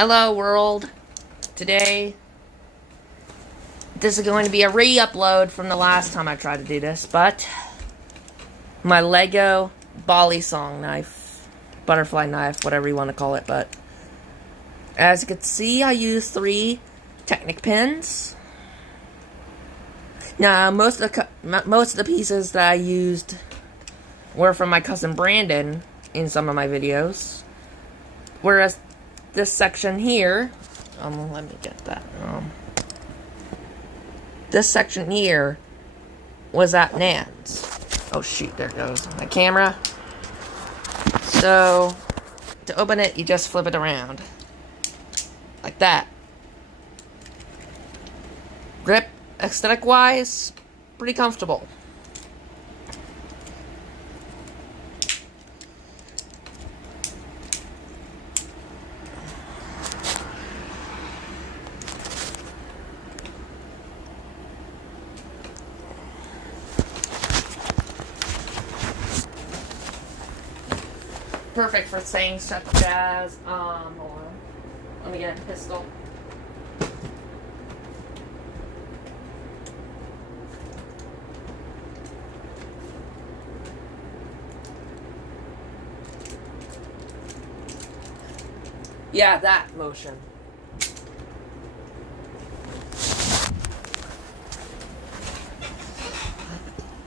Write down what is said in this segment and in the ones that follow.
Hello world. Today, this is going to be a re-upload from the last time I tried to do this, but my Lego Balisong knife, butterfly knife, whatever you want to call it, but as you can see, I used 3 Technic pins. Now, most of the pieces that I used were from my cousin Brandon in some of my videos, whereas this section here, let me get that. This section here was at Nan's. Oh shoot, there goes my camera. So, to open it, you just flip it around. Like that. Grip, aesthetic-wise, pretty comfortable. Perfect for things such as, hold on, let me get a pistol. Yeah, that motion.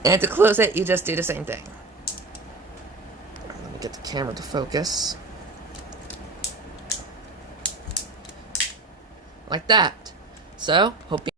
And to close it, you just do the same thing. Let me get the camera to focus. Like that. So, hope you